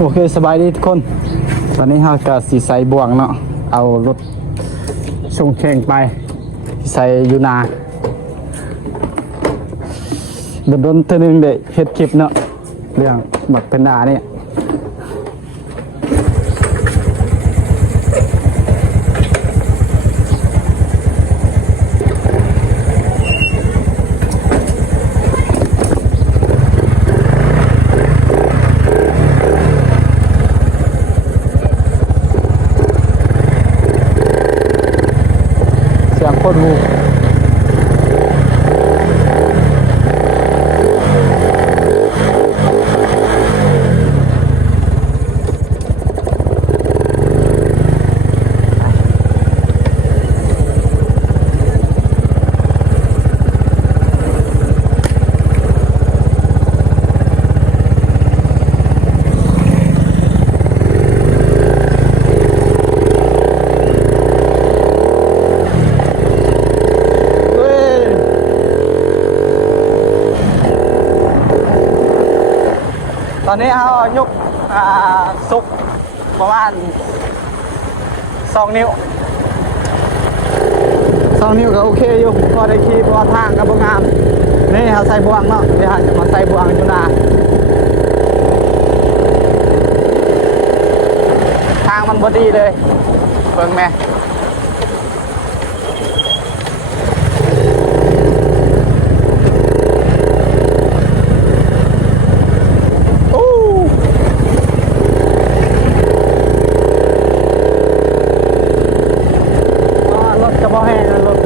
โอเคสบายดีทุกคนตอนนี้เราก็สีใส่บ่วงเนาะเอารถส่งแข่งไปใส่ยูนาโดนๆเท่านึงได้เฮ็ดคลิปเนาะเรื่องบักเพนดาเนี่ยเสียงโคตรวูตอนนี้เขายกสุกประมาณ2 นิ้วก็โอเคอยู่พอได้ขี่พอทางกับงามนี่เขาใส่บ่วงเนาะเดี๋ยวจะมาใส่บ่วงอยู่นาทางมันพอดีเลยเบิ่งแม่จะบ่แห้งรถ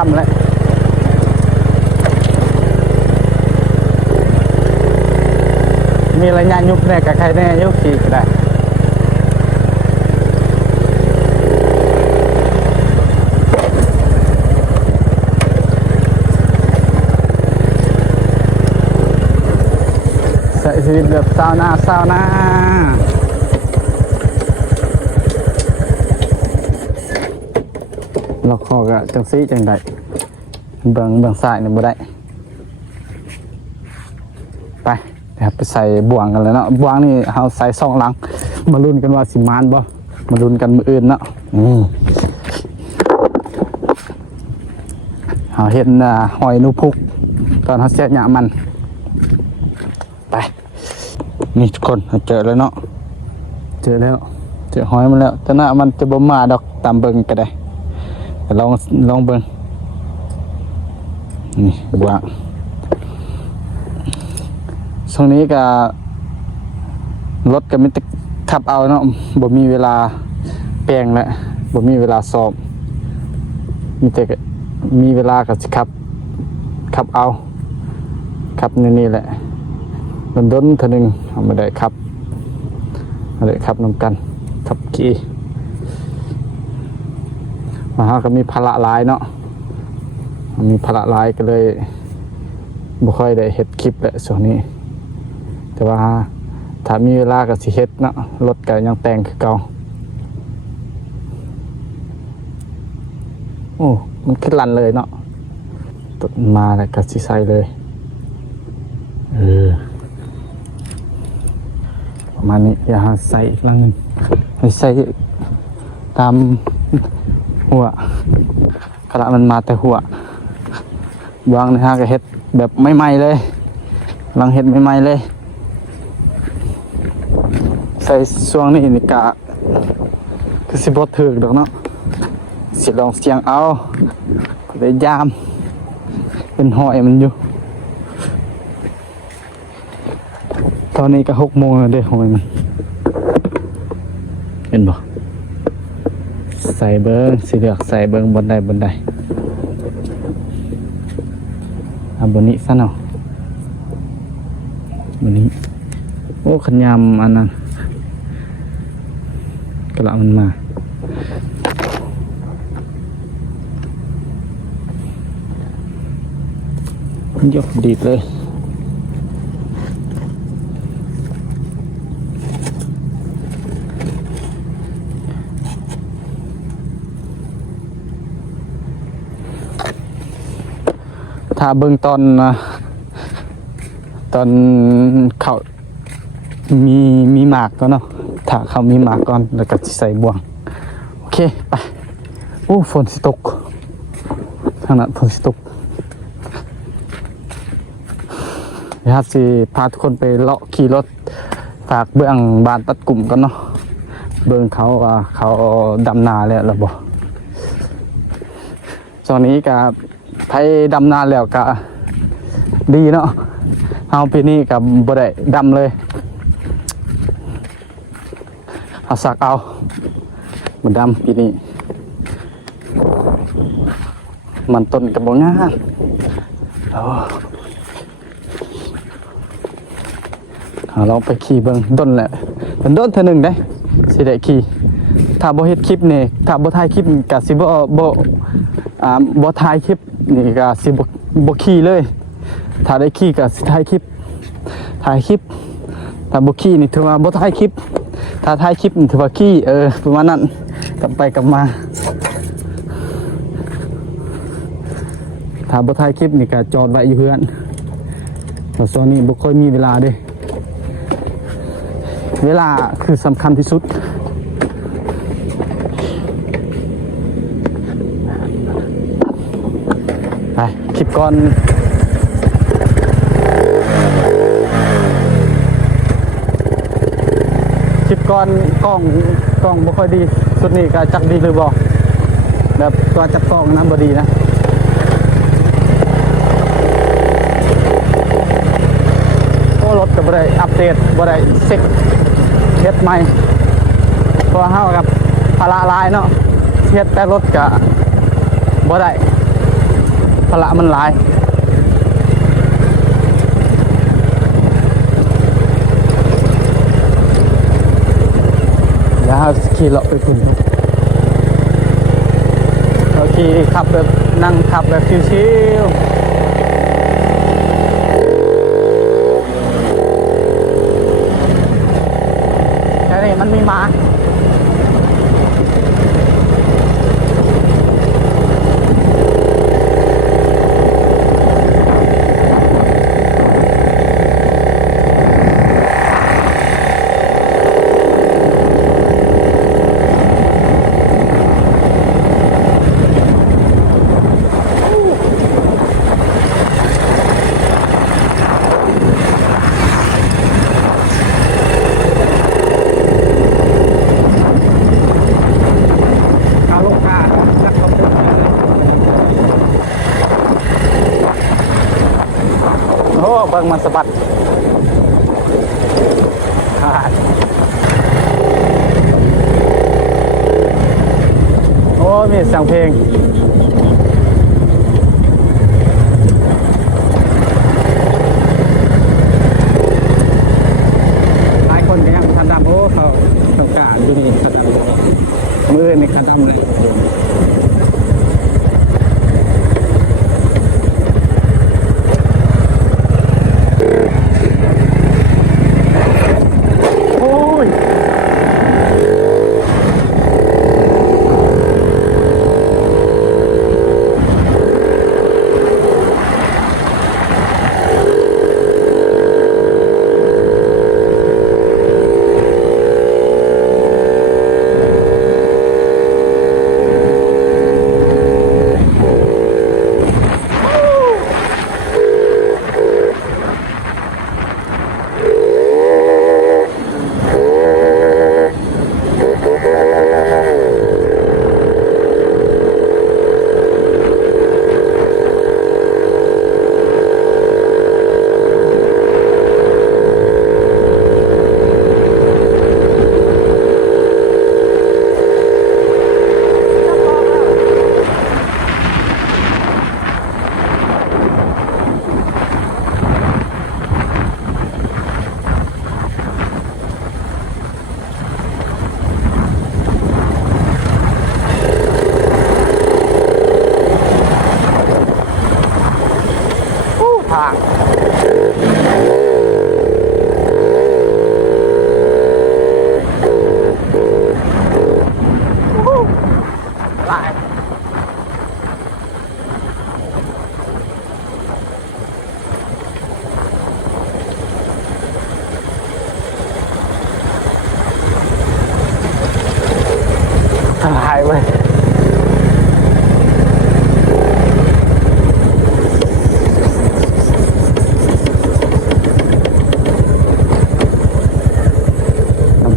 คำแล้วมีระยะยุบแน่กับใครแน่ยุบขี่ก็ได้ใส่ชีวิตแบบซาวน่าเราขอกะจังซี่จังใดเบิ่งสายนี่บ่ได้ไปนะครับไปใส่บ่วงกันเลยเนาะบ่วงนี่เฮาใส่2 หลังมาลุ้นกันว่าสิมานบ่มาลุ้นกันมื้ออื่นเนาะเฮาเห็นหอยนูพุกตอนเฮาเสียหญ้ามันไปนี่ทุกคนเจอแล้วเนาะเจอหอยมันแล้วแต่หน้ามันจะบ่มาดอกตามเบิ่งก็ได้ลองเบิ่งนี่บ่วงช่วงนี้ก็รถก็มีแต่ขับเอาเนาะบ่มีเวลาแปลงแล้วบ่มีเวลาสอบมีแต่มีเวลาก็สิขับเอาขับนี่แหละดนๆเท่านึงไม่ได้ขับนำกันขับขี่มาหาก็มีภาระหลายเนาะมีภาระหลายก็เลยบ่ค่อยได้เฮ็ดคลิปแหละช่วงนี้แต่ว่าถ้ามีเวลาก็สิเฮ็ดเนาะรถก็ยังแต่งคือเก่าโอ้มันขึ้นลันเลยเนาะต้นมาแล้วก็สิใส่เลยประมาณนี้อย่าใส่อีกลังนึงให้ใส่ตามหัวขณะมันมาแต่หัววางในห้างก็เฮ็ดแบบไม่ไหม้เลยลังเฮ็ดไม่ไหม้เลยใส่ช่วงนี้นี่กะคือสิบ่ถึกดอกเนาะสิลองเสียงเอาได้ยามเป็นหอยมันอยู่ตอนนี้ก็6 โมงแล้วเด้หอยมันเห็นบ่ ใส่ ส่เบิ้งสิเลือกใส่เบิ้งบนใดบนนี้ซะเนาะบนนี้โอ้ขันยำอันนั้นกระมันมายกดีดเลยถ้าเบิ่งตอนเขามีหมากก่อนเนาะถ้าเขามีหมากก่อนแล้วก็ใส่บ่วงโอเคไปโอ้ฝนสิตกทางนั้นฝนสิตกเดี๋ยวสิพาทุกคนไปเลาะขี่รถฝากเบื้องบานตัดกลุ่มกันเนาะเบื้องเขาดำนาแล้วระบบตอนนี้กับไทยดำนาแล้วก็ดีเนาะเอาปีนี้กับบ่ได้ดำเลยเอาสักเอามันดำปีนี้มันต้นกับบ่งามเราไปขี่เบิ่งต้นแหละเป็นต้นเท่านึงได้สิได้ขี่ถ้าบ่เฮ็ดคลิปนี่ถ้าบ่ถ่ายคลิปก็สิบ่ถ่ายคลิปนี่ก็สิบ่ขี่เลยถ้าได้ขี่ก็สิถ่ายคลิปถ้าบ่ขี่นี่ถือว่าบ่ถ่ายคลิปถ้าถ่ายคลิปนี่ถือว่าขี่ประมาณนั้นกลับไปกลับมาถ้าบ่ถ่ายคลิปนี่ก็จอดไว้อยู่เพื่อนแต่ตอนนี้บ่ค่อยมีเวลาเด้เวลาคือสำคัญที่สุดไปคลิปก่อนกล้องบ่ค่อยดีสุดนี้ก็จักดีหรือบ่แบบตัวจับกล้องนะบ่ดีนะโอ้รถก็บ่ได้อัปเดตบ่ได้เช็คเฮ็ดใหม่เพราะเฮากับภาระหลายเนาะเฮ็ดแต่รถก็บ่ได้ภาระมันหลายแล้วขี่เลาะไปคุณเราขี่ขับแบบนั่งขับแบบชิวๆแค่นี้มันมีมาเบิ่งมันสะบัดโอ้มีเสียงเพลงหลายคนก็ยังคันดำโอ้เขากล้าอยู่นี่คันดำมือในคันดำเลย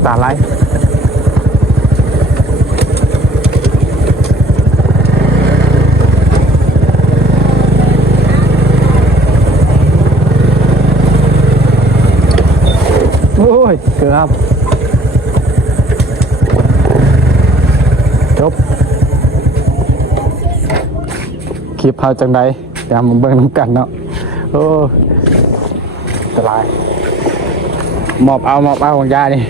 ตาไหลโอ้ยเกือบจบคลิปเฮาจังใดเดี๋ยวมาเบิ่งน้ำกันเนาะโอ้อันตรายหมอบเอาของยานี่